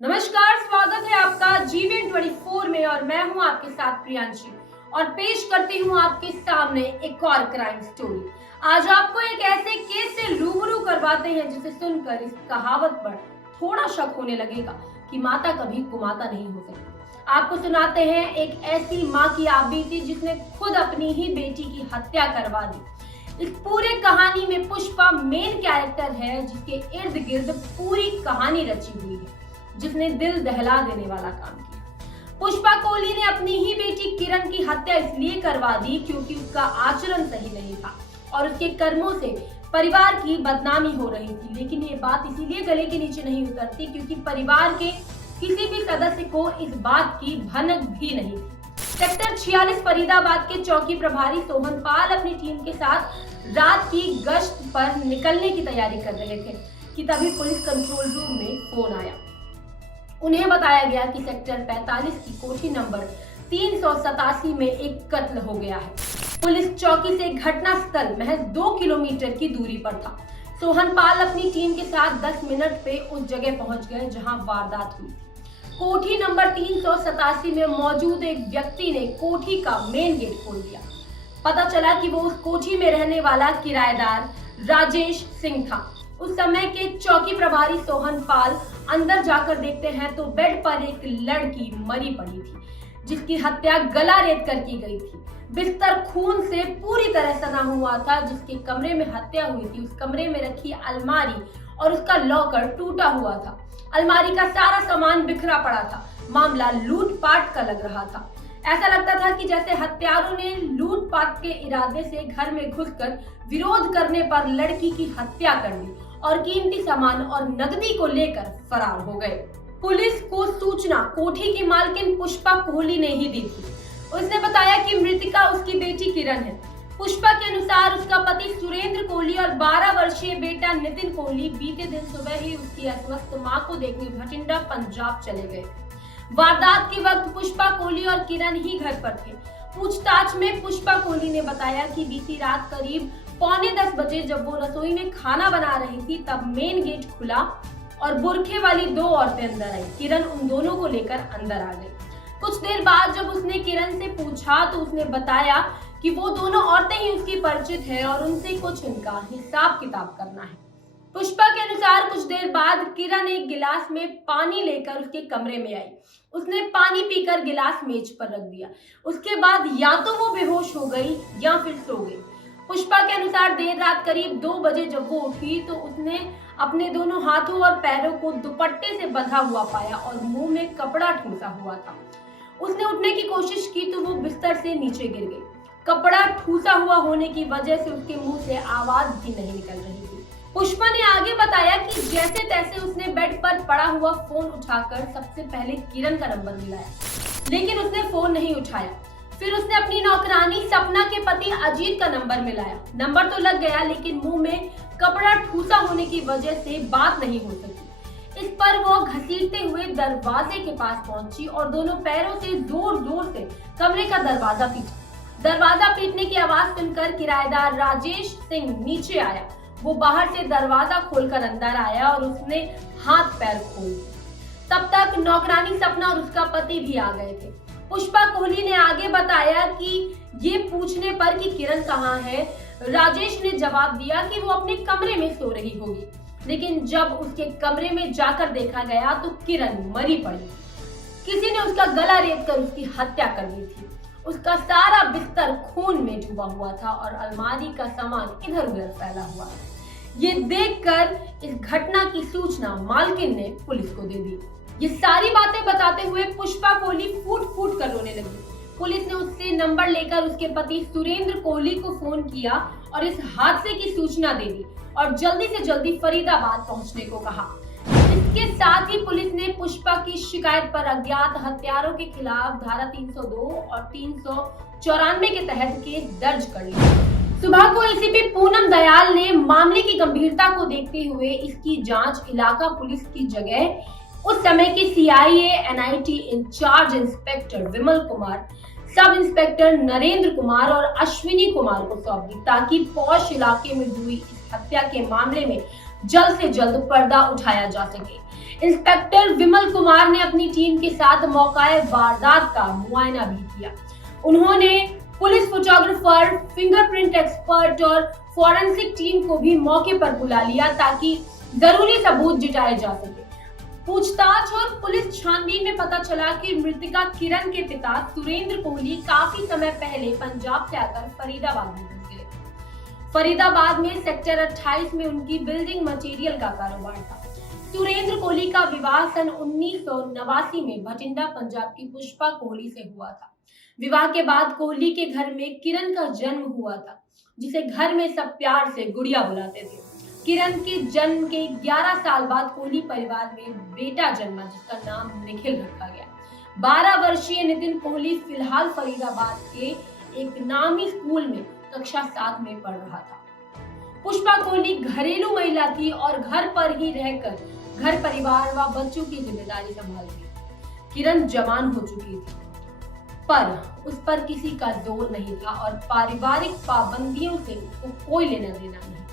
नमस्कार, स्वागत है आपका जीवन 24 में और मैं हूं आपके साथ प्रियांशी और पेश करती हूं आपके सामने एक और क्राइम स्टोरी। आज आपको एक ऐसे केस से रूबरू करवाते हैं जिसे सुनकर इस कहावत पर थोड़ा शक होने लगेगा कि माता कभी कुमाता नहीं हो सकती। आपको सुनाते हैं एक ऐसी माँ की आपबीती जिसने खुद अपनी ही बेटी की हत्या करवा दी। इस पूरे कहानी में पुष्पा मेन कैरेक्टर है जिसके इर्द गिर्द पूरी कहानी रची हुई है, जिसने दिल दहला देने वाला काम किया। पुष्पा कोहली ने अपनी ही बेटी किरण की हत्या इसलिए करवा दी क्योंकि उसका आचरण सही नहीं था और उसके कर्मों से परिवार की बदनामी हो रही थी। लेकिन ये बात इसीलिए गले के नीचे नहीं उतरती क्योंकि परिवार के किसी भी सदस्य को इस बात की भनक भी नहीं थी। सेक्टर 46 फरीदाबाद के चौकी प्रभारी सोहन पाल अपनी टीम के साथ रात की गश्त पर निकलने की तैयारी कर रहे थे कि तभी पुलिस कंट्रोल रूम में फोन आया। उन्हें बताया गया कि सेक्टर 45 की कोठी नंबर 387 में एक कत्ल हो गया है। पुलिस चौकी से घटना स्थल महज 2 किलोमीटर की दूरी पर था। सोहन पाल अपनी टीम के साथ 10 मिनट पे उस जगह पहुंच गए जहां वारदात हुई थी। कोठी नंबर 387 में मौजूद एक व्यक्ति ने कोठी का मेन गेट खोल दिया। पता चला कि वो उस कोठी में रहने वाला किराएदार राजेश सिंह था। उस समय के चौकी प्रभारी सोहन पाल अंदर जाकर देखते हैं तो बेड पर एक लड़की मरी पड़ी थी जिसकी हत्या गला रेत कर की गई थी। बिस्तर खून से पूरी तरह सना हुआ था। जिसके कमरे में हत्या हुई थी उस कमरे में रखी अलमारी और उसका लॉकर टूटा हुआ था। अलमारी का सारा सामान बिखरा पड़ा था। मामला लूटपाट का लग रहा था। ऐसा लगता था कि जैसे हत्यारों ने लूटपाट के इरादे से घर में घुसकर विरोध करने पर लड़की की हत्या कर दी और कीमती सामान और नकदी को लेकर फरार हो गए। पुलिस को सूचना कोठी की मालकिन पुष्पा कोहली ने ही दी थी। उसने बताया कि मृतका उसकी बेटी किरण है। पुष्पा के अनुसार उसका पति सुरेंद्र कोहली और 12 वर्षीय बेटा नितिन कोहली बीते दिन सुबह ही उसकी अस्वस्थ मां को देखने भटिंडा पंजाब चले गए। वारदात के वक्त पुष्पा कोहली और किरण ही घर पर थे। पूछताछ में पुष्पा कोहली ने बताया कि बीती रात करीब 9:45 बजे जब वो रसोई में खाना बना रही थी तब मेन गेट खुला और बुरखे वाली 2 औरतें अंदर आई। किरण उन दोनों को लेकर अंदर आ गई। कुछ देर बाद जब उसने किरण से पूछा तो उसने बताया कि वो दोनों औरतें ही उसकी परिचित है और उनसे कुछ उनका हिसाब किताब करना है। पुष्पा के अनुसार कुछ देर बाद किरण एक गिलास में पानी लेकर उसके कमरे में आई। उसने पानी पीकर गिलास मेज पर रख दिया। उसके बाद या तो वो बेहोश हो गई या फिर सो गई। पुष्पा के अनुसार देर रात करीब 2 बजे जब वो उठी तो उसने अपने दोनों हाथों और पैरों को दुपट्टे से बंधा हुआ पाया और मुंह में कपड़ा ठूंसा हुआ था। उसने उठने की कोशिश की तो वो बिस्तर से नीचे गिर गई। कपड़ा ठूसा हुआ होने की वजह से उसके मुंह से आवाज भी नहीं निकल रही थी। पुष्पा ने आगे बताया कि जैसे तैसे उसने बेड पर पड़ा हुआ फोन उठाकर सबसे पहले किरण का नंबर मिलाया, लेकिन उसने फोन नहीं उठाया। फिर उसने अपनी नौकरानी सपना के पति अजीत का नंबर मिलाया। नंबर तो लग गया लेकिन मुंह में कपड़ा ठूसा होने की वजह से बात नहीं हो सकी। इस पर वो घसीटते हुए दरवाजे के पास पहुंची और दोनों पैरों से जोर जोर से कमरे का दरवाजा पीटा। दरवाजा पीटने की आवाज सुनकर किराएदार राजेश सिंह नीचे आया। वो बाहर से दरवाजा खोलकर अंदर आया और उसने हाथ पैर खोल दिए। तब तक नौकरानी सपना और उसका पति भी आ गए थे। पुष्पा कोहली ने आगे बताया कि ये पूछने पर कि किरण कहाँ है, राजेश ने जवाब दिया कि वो अपने कमरे में सो रही होगी। लेकिन जब उसके कमरे में जाकर देखा गया तो किरण मरी पड़ी। किसी ने उसका गला रेत कर उसकी हत्या कर दी थी। उसका सारा बिस्तर खून में डूबा हुआ था और अलमारी का सामान इधर उधर फैला हुआ था। ये देखकर इस घटना की सूचना मालकिन ने पुलिस को दे दी। ये सारी बातें बताते हुए पुष्पा कोहली फूट फूट कर रोने लगी। पुलिस ने उससे नंबर लेकर उसके पति सुरेंद्र कोहली को फोन किया और इस हादसे की सूचना दे दी और जल्दी से जल्दी फरीदाबाद पहुंचने को कहा। इसके साथ ही पुलिस ने पुष्पा की शिकायत पर अज्ञात हत्यारों के खिलाफ धारा 302 और 394 के तहत केस दर्ज कर लिया। सुबह को एसीपी पूनम दयाल ने मामले की गंभीरता को देखते हुए इसकी जांच इलाका पुलिस की जगह उस समय के CIA NIT in charge inspector Vimal Kumar, sub inspector Narendra Kumar और अश्विनी कुमार को सौंप दी ताकि पौष इलाके में हुई इस हत्या के मामले में जल्द से जल्द पर्दा उठाया जा सके। इंस्पेक्टर विमल कुमार ने अपनी टीम के साथ मौकाए वारदात का मुआयना भी किया। उन्होंने पुलिस फोटोग्राफर, फिंगरप्रिंट एक्सपर्ट और फॉरेंसिक टीम को भी मौके पर बुला लिया ताकि जरूरी सबूत जुटाए जा सके। पूछताछ और पुलिस छानबीन में पता चला कि मृतका किरण के पिता सुरेंद्र कोहली काफी समय पहले पंजाब से आकर फरीदाबाद में घुस गए थे। फरीदाबाद में सेक्टर 28 में उनकी बिल्डिंग मटेरियल का कारोबार था। सुरेंद्र कोहली का विवाह सन 1989 में भटिंडा पंजाब की पुष्पा कोहली से हुआ था। विवाह के बाद कोहली के घर में किरण का जन्म हुआ था, जिसे घर में सब प्यार से गुड़िया बुलाते थे। किरण के जन्म के 11 साल बाद कोहली परिवार में बेटा जन्मा, जिसका नाम निखिल रखा गया। 12 वर्षीय नितिन कोहली फिलहाल फरीदाबाद के एक नामी स्कूल में कक्षा 7 में पढ़ रहा था। पुष्पा कोहली घरेलू महिला थी और घर पर ही रहकर घर परिवार व बच्चों की जिम्मेदारी संभालती। किरण जवान हो चुकी थी, पर उस पर किसी का जोर नहीं था और पारिवारिक पाबंदियों से उसको कोई लेना देना नहीं।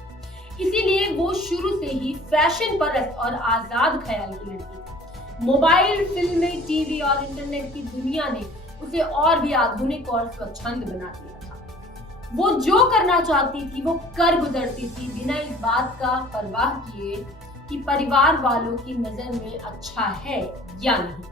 इसीलिए वो शुरू से ही फैशन परस्त और आजाद ख्याल की लड़की थी। मोबाइल, फिल्में, टीवी और इंटरनेट की दुनिया ने उसे और भी आधुनिक और स्वच्छंद बना दिया था। वो जो करना चाहती थी वो कर गुजरती थी, बिना इस बात का परवाह किए कि परिवार वालों की नजर में अच्छा है या नहीं।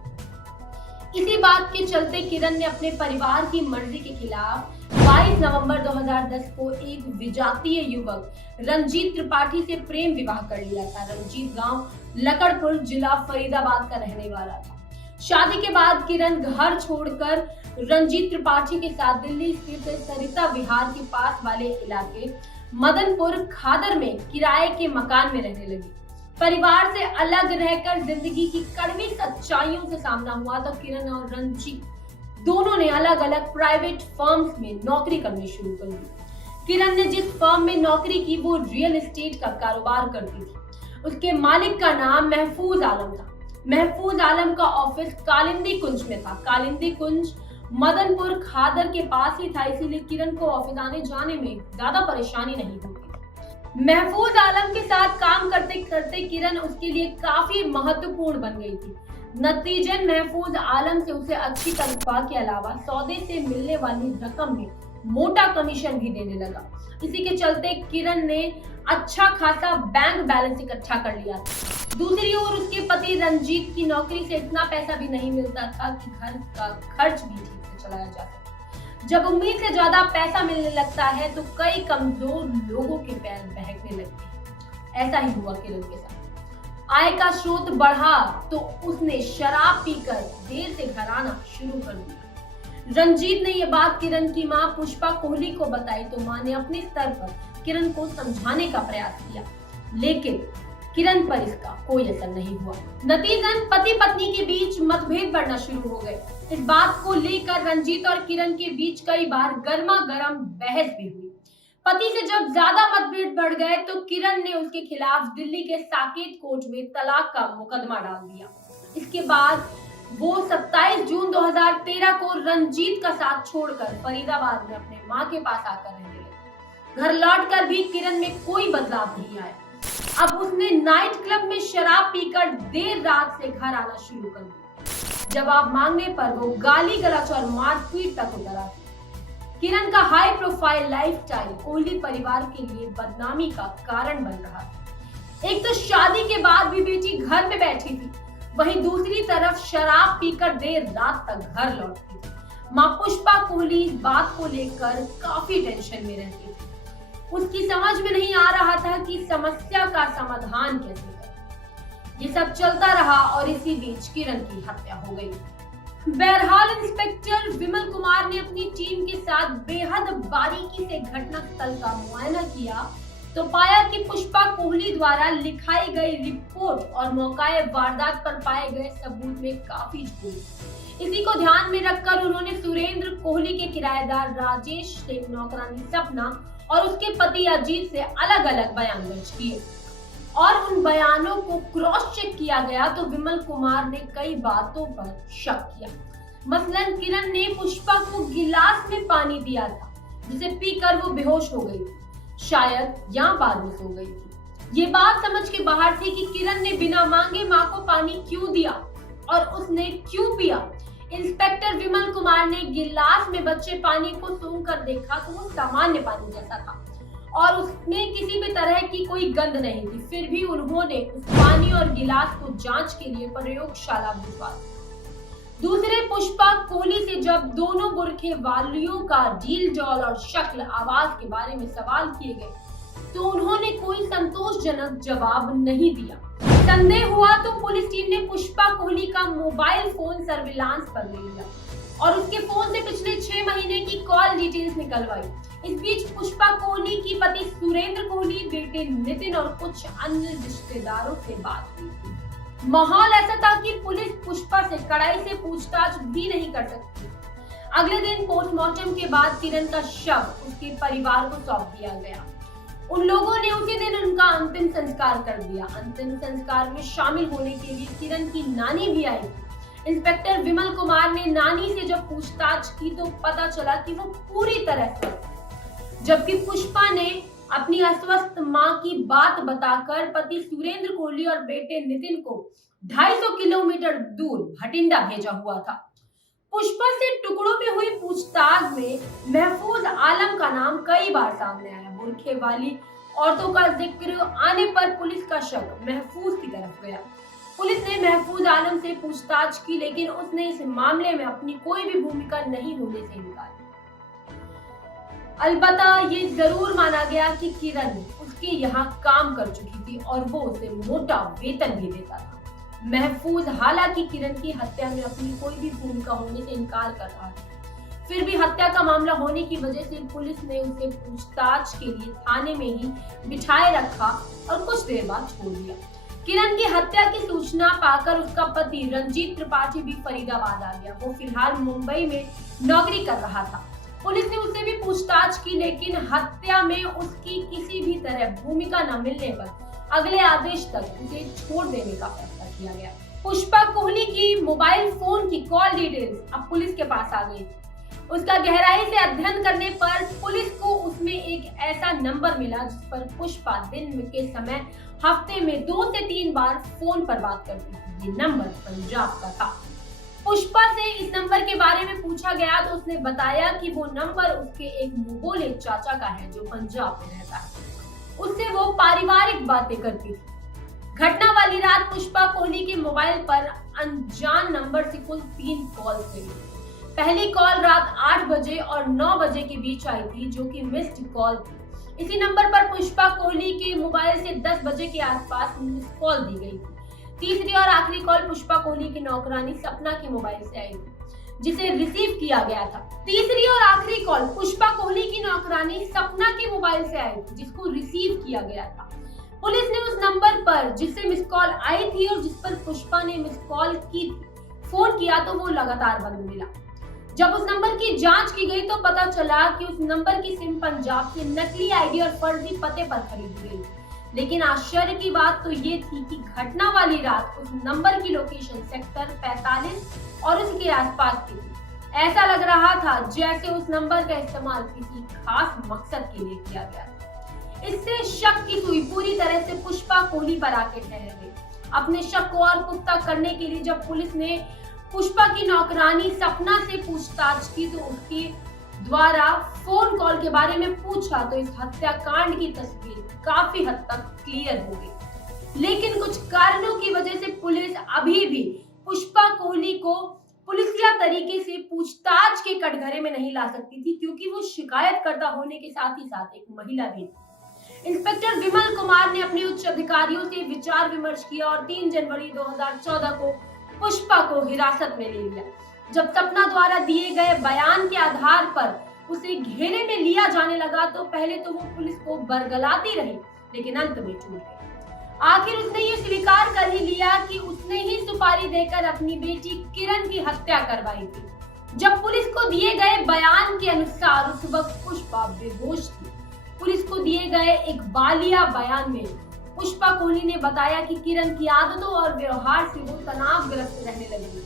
इसी बात के चलते किरण ने अपने परिवार की मर्जी के खिलाफ 22 नवंबर 2010 को एक विजातीय युवक रंजीत त्रिपाठी से प्रेम विवाह कर लिया था। रंजीत गांव लकड़पुर, जिला फरीदाबाद का रहने वाला था। शादी के बाद किरण घर छोड़कर रंजीत त्रिपाठी के साथ दिल्ली स्थित सरिता विहार के पास वाले इलाके मदनपुर खादर में किराए के मकान में रहने लगी। परिवार से अलग रहकर जिंदगी की कड़वी सच्चाइयों से सामना हुआ तो किरण और रंजीत दोनों ने अलग अलग प्राइवेट फर्म्स में नौकरी करनी शुरू कर दी। किरण ने जिस फर्म में नौकरी की वो रियल एस्टेट का कारोबार करती थी। उसके मालिक का नाम महफूज आलम था। महफूज आलम का ऑफिस कालिंदी कुंज में था। कालिंदी कुंज मदनपुर खादर के पास ही था, इसीलिए किरण को ऑफिस आने जाने में ज्यादा परेशानी नहीं होती। महफूज आलम के साथ काम करते करते किरण उसके लिए काफी महत्वपूर्ण बन गई थी। नतीजन महफूज आलम से उसे अच्छी तनख्वाह के अलावा सौदे से मिलने वाली रकम में मोटा कमीशन भी देने लगा। इसी के चलते किरण ने अच्छा खासा बैंक बैलेंस इकट्ठा कर लिया था। दूसरी ओर उसके पति रंजीत की नौकरी से इतना पैसा भी नहीं मिलता था कि घर का खर्च भी ठीक से चलाया जा सके। जब उम्मीद से ज्यादा पैसा मिलने लगता है तो कई कमजोर लोगों के पैर बहकने लगते हैं। ऐसा ही हुआ किरण के साथ। आय का स्रोत बढ़ा तो उसने शराब पीकर देर से घर आना शुरू कर दिया। रंजीत ने यह बात किरण की मां पुष्पा कोहली को बताई तो मां ने अपने स्तर पर किरण को समझाने का प्रयास किया, लेकिन किरण पर इसका कोई असर नहीं हुआ। नतीजन पति पत्नी के बीच मतभेद बढ़ना शुरू हो गए। इस बात को लेकर रंजीत और किरण के बीच कई बार गर्मा गर्म बहस भी हुई। पति से जब ज्यादा मतभेद बढ़ गए तो किरण ने उसके खिलाफ दिल्ली के साकेत कोर्ट में तलाक का मुकदमा डाल दिया। इसके बाद वो 27 जून 2013 को रंजीत का साथ छोड़कर फरीदाबाद में अपने मां के पास आकर रहने लगी। घर लौटकर भी किरण में कोई बदलाव नहीं आया। अब उसने नाइट क्लब में शराब पीकर देर रात से घर आना शुरू कर दिया। जवाब मांगने पर वो गाली गलौज और मारपीट तक उतर आती। किरण का हाई प्रोफाइल लाइफस्टाइल कोहली परिवार के लिए बदनामी का कारण बन रहा था। एक तो शादी के बाद भी बेटी घर में बैठी थी, वहीं दूसरी तरफ शराब पीकर देर रात तक घर लौटती थी। मां पुष्पा कोहली इस बात को लेकर काफी टेंशन में रहती थी। उसकी समझ में नहीं आ रहा था कि समस्या का समाधान कैसे करें। ये सब चलता रहा और इसी बीच किरण की हत्या हो गई। बहरहाल इंस्पेक्टर विमल कुमार ने अपनी टीम के साथ बेहद बारीकी से घटनास्थल का मुआयना किया तो पाया कि पुष्पा कोहली द्वारा लिखाई गई रिपोर्ट और मौकाए वारदात पर पाए गए सबूत में काफी झूठ। इसी को ध्यान में रखकर उन्होंने सुरेंद्र कोहली के किराएदार राजेश से नौकरानी सपना और उसके पति अजीत से अलग अलग बयान दर्ज किए और उन बयानों को क्रॉस चेक किया गया तो विमल कुमार ने कई बातों पर शक किया। मसलन किरण ने पुष्पा को गिलास में पानी दिया था जिसे पीकर वो बेहोश हो गई थी, शायद यहाँ बाद में सो गई थी। ये बात समझ के बाहर थी कि किरण ने बिना मांगे मां को पानी क्यों दिया और उसने क्यों पिया। इंस्पेक्टर विमल कुमार ने गिलास में बचे पानी को सूंघ कर देखा तो वो सामान्य पानी जैसा था और उसमें किसी भी तरह की कोई गंध नहीं थी। फिर भी उन्होंने उस पानी और गिलास को जांच के लिए प्रयोगशाला भिजवा दिया। दूसरे पुष्पा कोहली से जब दोनों बुरखे वालियों का डील डॉल और शक्ल आवाज के बारे में सवाल किए गए तो उन्होंने कोई संतोषजनक जवाब नहीं दिया। संदेह हुआ तो पुलिस टीम ने पुष्पा कोहली का मोबाइल फोन सर्विलांस पर ले लिया और उसके फोन से पिछले 6 महीने की कॉल डिटेल्स निकलवाई। इस बीच पुष्पा कोहली की पति सुरेंद्र कोहली, बेटे नितिन और कुछ अन्य रिश्तेदारों से बात हुई। माहौल ऐसा था कि पुलिस पुष्पा से कड़ाई से पूछताछ भी नहीं कर सकती। अगले दिन पोस्टमार्टम के बाद किरण का शव उसके परिवार को सौंप दिया गया। उन लोगों ने उसी दिन उनका अंतिम संस्कार कर दिया। अंतिम संस्कार में शामिल होने के लिए किरण की नानी भी आई थी। इंस्पेक्टर विमल कुमार ने नानी से जब पूछताछ की तो पता चला कि वो पूरी तरह स्वस्थ, जबकि पुष्पा ने अपनी अस्वस्थ मां की बात बताकर पति सुरेंद्र कोहली और बेटे नितिन को 250 किलोमीटर दूर भटिंडा भेजा हुआ था। पुष्पा से टुकड़ों में हुई पूछताछ में महफूज आलम का नाम कई बार सामने आया। बुरखे वाली औरतों का जिक्र आने पर पुलिस का शक महफूज की तरफ गया। पुलिस ने महफूज आलम से पूछताछ की लेकिन उसने इस मामले में अपनी कोई भी भूमिका नहीं होने से इनकार किया। अलबत्ता ये जरूर माना गया कि किरण उसके यहाँ काम कर चुकी थी और वो उसे मोटा वेतन भी देता था। महफूज हालांकि किरण की हत्या में अपनी कोई भी भूमिका होने से इनकार कर रहा था, फिर भी हत्या का मामला होने की वजह से पुलिस ने उसे पूछताछ के लिए थाने में ही बिठाए रखा और कुछ देर बाद छोड़ दिया। किरण की हत्या की सूचना पाकर उसका पति रंजीत त्रिपाठी भी फरीदाबाद आ गया। वो फिलहाल मुंबई में नौकरी कर रहा था। पुलिस ने उससे भी पूछताछ की लेकिन हत्या में उसकी किसी भी तरह भूमिका न मिलने पर अगले आदेश तक उसे छोड़ देने का फैसला किया गया। पुष्पा कोहली की मोबाइल फोन की कॉल डिटेल्स अब पुलिस के पास आ गई। उसका गहराई से अध्ययन करने पर पुलिस को उसमें एक ऐसा नंबर मिला जिस पर पुष्पा दिन के समय हफ्ते में 2 से 3 बार फोन पर बात करती थी। ये नंबर पंजाब का था। पुष्पा से इस नंबर के बारे में पूछा गया तो उसने बताया कि वो नंबर उसके एक मुंहबोले चाचा का है जो पंजाब में रहता है। उससे वो पारिवारिक बातें करती थी। घटना वाली रात पुष्पा कोहली के मोबाइल पर अनजान नंबर से कुल 3 कॉल गई। पहली कॉल रात 8 बजे और 9 बजे के बीच आई थी जो कि मिस्ड कॉल थी। इसी नंबर पर पुष्पा कोहली के मोबाइल से 10 बजे के आसपास मिस कॉल दी गई थी। तीसरी और आखिरी कॉल पुष्पा कोहली की नौकरानी सपना के मोबाइल से आई थी जिसे रिसीव किया गया था। तीसरी और आखिरी कॉल पुष्पा कोहली की नौकरानी सपना के मोबाइल से आई थी जिसको रिसीव किया गया था। पुलिस ने उस नंबर पर जिससे मिस कॉल आई थी और जिस पर पुष्पा ने मिस कॉल की थी फोन किया तो वो लगातार बंद मिला। जब उस नंबर की जांच की गई तो पता चला कि उस नंबर की सिम पंजाब से नकली आईडी और फर्जी पते पर खरीदी गई। लेकिन आश्चर्य की बात तो ये थी कि घटना वाली रात उस नंबर की लोकेशन सेक्टर 45 और उसके आसपास की थी। ऐसा लग रहा था जैसे उस नंबर का इस्तेमाल किसी खास मकसद के लिए किया गया। इससे शक की सुई पूरी तरह से पुष्पा कोहली पर आके ठहर गई। अपने शक को और पुख्ता करने के लिए जब पुलिस ने पुष्पा की नौकरानी सपना से पूछताछ की तो उसके द्वारा फोन कॉल के बारे में पूछा तो इस हत्याकांड की तस्वीर काफी हद तक क्लियर हो गई। लेकिन कुछ कारणों की वजह से पुलिस अभी भी पुष्पा कोहली को पुलिसिया तरीके से पूछताछ के कटघरे में नहीं ला सकती थी क्योंकि वो शिकायतकर्ता होने के साथ ही साथ एक महिला भी थी। इंस्पेक्टर विमल कुमार ने अपने उच्च अधिकारियों से विचार विमर्श किया और 3 जनवरी 2014 को पुष्पा को हिरासत में ले लिया। जब सपना द्वारा दिए गए बयान के आधार पर उसे घेरे में लिया जाने लगा तो पहले तो वो पुलिस को बरगलाती रही लेकिन अंत में छूट गई। आखिर उसने ये स्वीकार कर ही लिया कि उसने ही सुपारी देकर अपनी बेटी किरण की हत्या करवाई थी। जब पुलिस को दिए गए बयान के अनुसार उस वक्त पुष्पा बेहोश थी। पुलिस को दिए गए एक बालिया बयान में पुष्पा कोहली ने बताया कि किरण की आदतों और व्यवहार से वो तनावग्रस्त रहने लगी।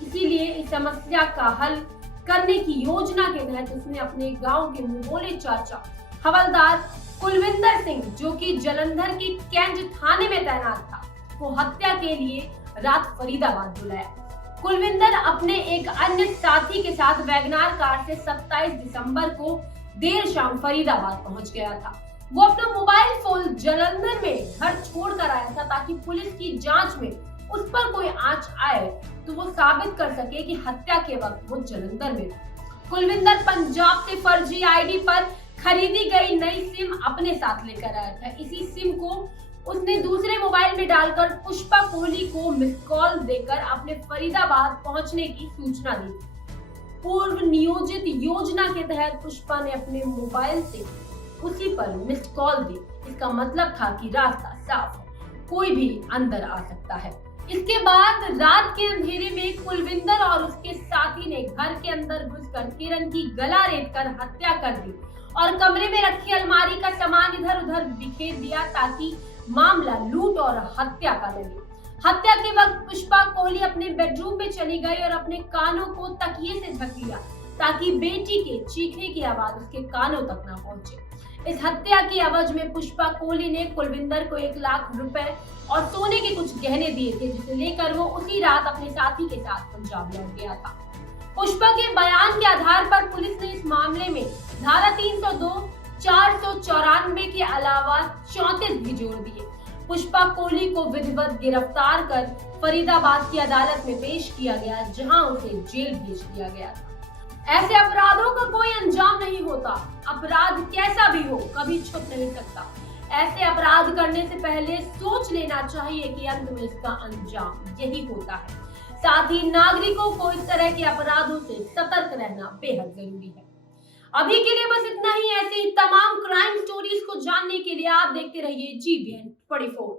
इसीलिए इस समस्या का हल करने की योजना के तहत उसने अपने गांव के मुंहबोले चाचा हवलदार कुलविंदर सिंह, जो कि जालंधर के कैंज थाने में तैनात था, को हत्या के लिए रात फरीदाबाद बुलाया। कुलविंदर अपने एक अन्य साथी के साथ वैगनार कार से 27 दिसंबर को देर शाम फरीदाबाद पहुंच गया था। वो अपना मोबाइल फोन जालंधर में घर छोड़कर आया था ताकि पुलिस की जांच में उस पर कोई आंच आए तो वो साबित कर सके कि हत्या के वक्त वो जालंधर में था। कुलविंदर पंजाब से फर्जी आईडी पर खरीदी गई नई सिम अपने साथ लेकर आया था। इसी सिम को उसने दूसरे मोबाइल में डालकर पुष्पा कोहली को मिस कॉल देकर अपने फरीदाबाद पहुंचने की सूचना दी। पूर्व नियोजित योजना के तहत पुष्पा ने अपने मोबाइल से उसी पर मिस कॉल दी। इसका मतलब था कि रास्ता साफ है, कोई भी अंदर आ सकता है। इसके बाद रात के अंधेरे में कुलविंदर और उसके साथी ने घर के अंदर घुसकर किरण की गला रेतकर हत्या कर दी और कमरे में रखी अलमारी का सामान इधर उधर बिखेर दिया ताकि मामला लूट और हत्या का लगे। हत्या के वक्त पुष्पा कोहली अपने बेडरूम में चली गई और अपने कानों को तकिए से ढक लिया ताकि बेटी के चीखने की आवाज उसके कानों तक न पहुंचे। इस हत्या की एवज में पुष्पा कोहली ने कुलविंदर को 1 लाख रुपए और सोने के कुछ गहने दिए थे, जिसे लेकर वो उसी रात अपने साथी के साथ पंजाब लौट गया था। पुष्पा के बयान के आधार पर पुलिस ने इस मामले में धारा 302, 494 के अलावा 34 भी जोड़ दिए। पुष्पा कोहली को विधिवत गिरफ्तार कर फरीदाबाद की अदालत में पेश किया गया, जहां उसे जेल भेज दिया गया था। ऐसे अपराधों का कोई अंजाम नहीं होता। अपराध कैसा भी हो कभी छुप नहीं सकता। ऐसे अपराध करने से पहले सोच लेना चाहिए कि अंत में इसका अंजाम यही होता है। साथ ही नागरिकों को इस तरह के अपराधों से सतर्क रहना बेहद जरूरी है। अभी के लिए बस इतना ही। ऐसे ही तमाम क्राइम स्टोरीज को जानने के लिए आप देखते रहिए GBN 24।